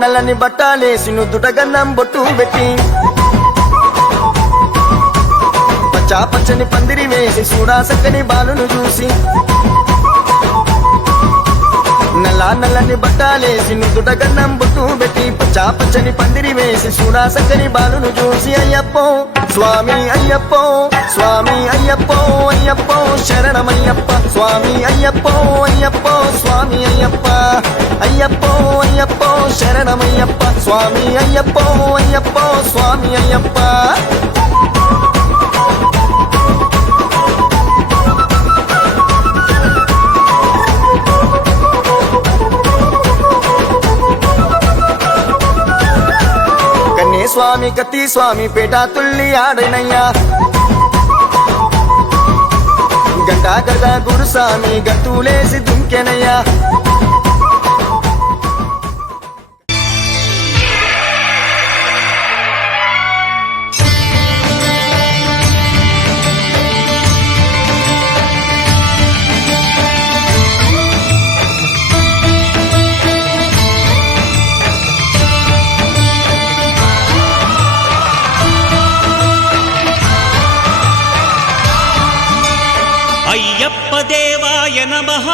నల్లని బట్టాలేసి నుదుట గంధం బొట్టు పెట్టి పచ్చా పచ్చని పందిరి వేసి చూడా సక్కని బాలును చూసి నల్లని బట్టాలేసి నుదుట గంధం బొట్టు పెట్టి పచ్చా పచ్చని పందిరి వేసి చూడా సక్కని బాలును చూసి అయ్యప్పో స్వామి అయ్యప్పో స్వామి అయ్యప్పో అయ్యప్పో శరణమయ్యప్ప స్వామి అయ్యప్పో అయ్యప్పో స్వామి అయ్యప్ప అయ్యప్పో అయ్యప్పో శరణమయ్యప్ప స్వామి అయ్యప్పో అయ్యప్పో స్వామి అయ్యప్ప స్వామి కత్తి స్వామి పేట తుల్లి ఆడనయ్యా గంటా గద గురుస్వామి గంతులేసి దుంకెనయ్యా అయ్యప్ప దేవాయ నమః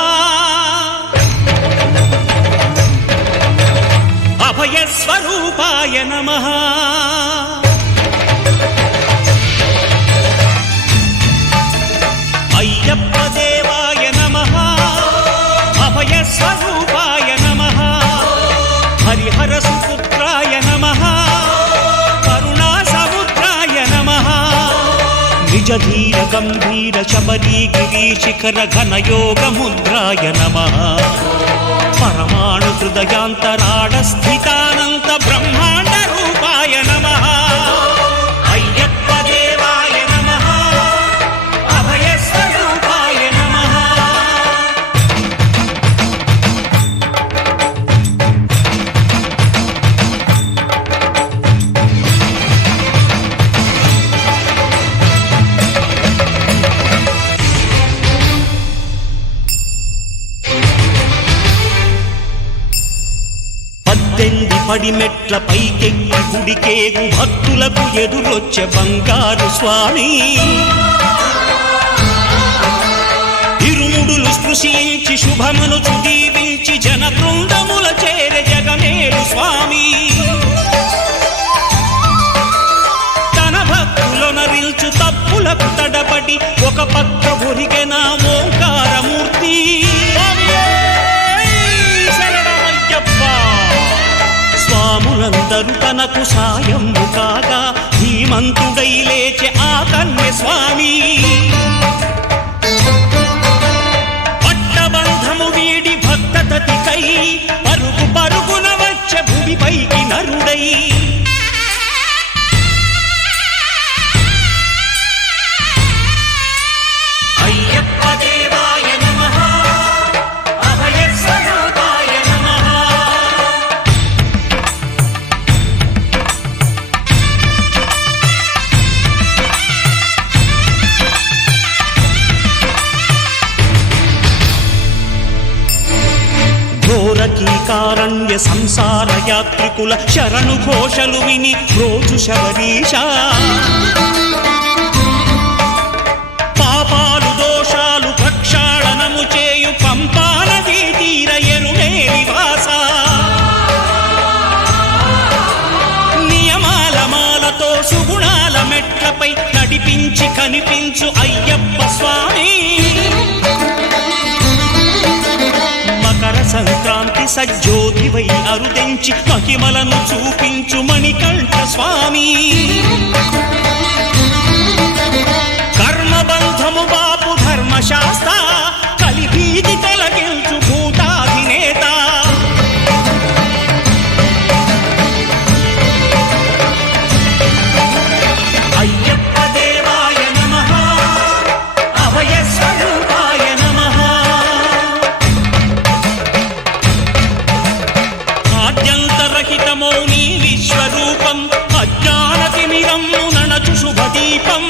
అభయ స్వరూపాయ నమః అయ్యప్ప దేవాయ నమః అభయ స్వరూపాయ నమః హరిహర సుపుత్రాయ నమః కరుణా సముద్రాయ నమః నిజ ధీర గంభీర శబరీ గిరి శిఖర ఘన యోగ ముద్రాయ నమః పరమాణు హృదయాంతరాళ స్థితానంత బ్రహ్మాండ రూపాయ నమః అయ్యప్ప దేవాయ నమః అభయ స్వరూపాయ నమః పడిమెట్ల పైకెక్కి గుడికేగు భక్తులకు ఎదురొచ్చే బంగారు స్వామి ఇరుముడులు స్పృశించి శుభమనుచు దీవించి జన బృందముల చేరే జగమేలు స్వామి తన భక్తులనరిల్చు తప్పులకు తడబడి ఒక పక్క ఒరిగెన ఓంకారమూర్తి స్వాములందరూ తనకు సాయంబు కాగా ధీమంతుడై లేచే ఆ కన్య స్వామి పట్టబంధము వీడి భక్తతతికై పరుగు పరుగున వచ్చే భూమిపైకి నరుడై అయ్యప్ప దేవాయ నమః అభయ స్వరూపాయ నమః ఘోరకీకారణ్య సంసార యాత్రికుల శరణు ఘోషలు విని రోజు శబరీష పాపాలు దోషాలు ప్రక్షాళనము చేయు పంపా నదీ తీర ఎరుమే నివాస నియమాల మాలతో సుగుణాల మెట్లపై నడిపించి కనిపించు అయ్యప్ప స్వామి సంక్రాంతి సజ్జోతివై అరుదించి మహిమలను చూపించు మణికంఠ స్వామి కర్మబంధము బాపు ధర్మశాస్త్ర కలిభీతి తొలగించు భూతాధినేత అయ్యప్ప దేవాయ నమః అభయ స్వరూపాయ నమః ఆద్యంతరహితమో నీ విశ్వరూపం అజ్ఞానతిమిరము నణచు శుభదీపం